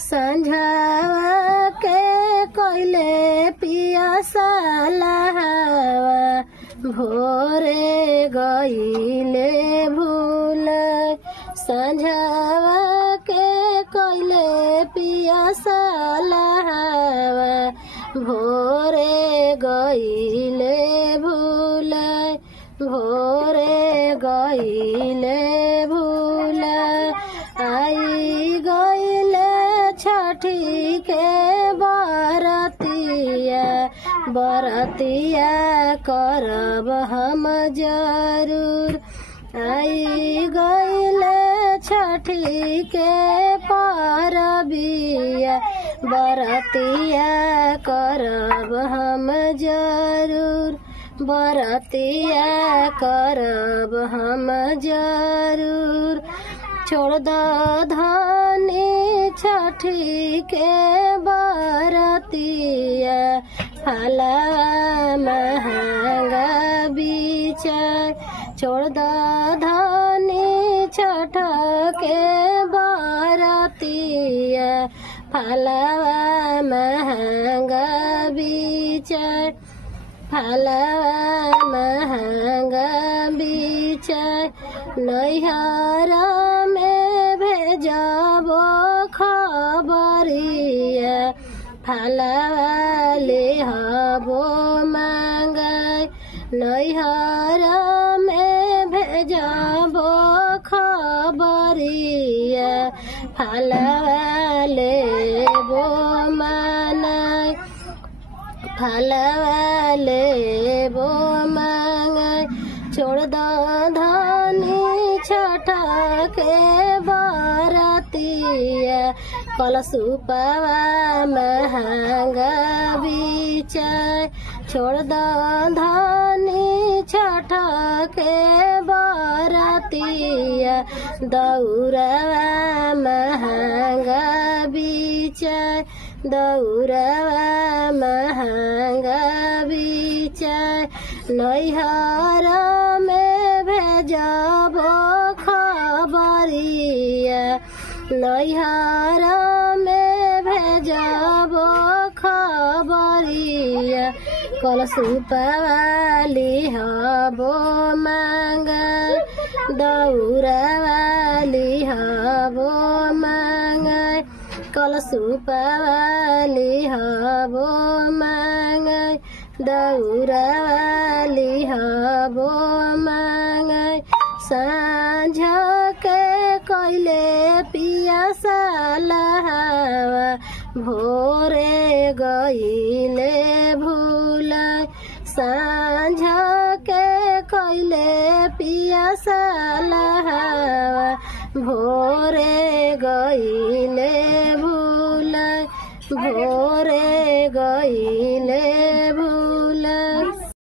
संझवा के कोइले पियासाला हवा भोरे गईले भूल संझवा के कोइले पियासाला हवा भोरे गईले भूल भोरे गईले भूल आई गईले छठी के बरतिया बरतिया करब हम जरूर आई गईले छठी के परबिया बरतिया करब हम जरूर बरतिया करब हम जरूर छोड़ दो धनी छठी के बरतिया फला महंगा बीच छोड़ दो धनी छठ के बरतिया फला महंगा बीच फला महंगा बीच नैहर में भेजबो खबरिया फला लेहबो मांगाय नैहर में भेजबो खबरिया फला लेबो मानाय फला लेबो मांगाय छोड़ दो धनी छठ के बरतिया कलशुपवा महंगा बीच छोड़ दो धनी छठ के बरतिया दौड़वा महंगा बीच दौड़वा महंगा बीच नैहर में भेजबो खबरिया नैहर में भेजबो खबरिया कलशुपवा लिहबो मांगा दौड़वा लिहबो मांगा कलशुपवा लिहबो मांगा दौड़वा लिहबो मांगा साँझ के कोइले पियासाला हवा भोरे गईले भूल साँझ के कोइले पियासाला हवा भोरे गईले भूल भोरे गईले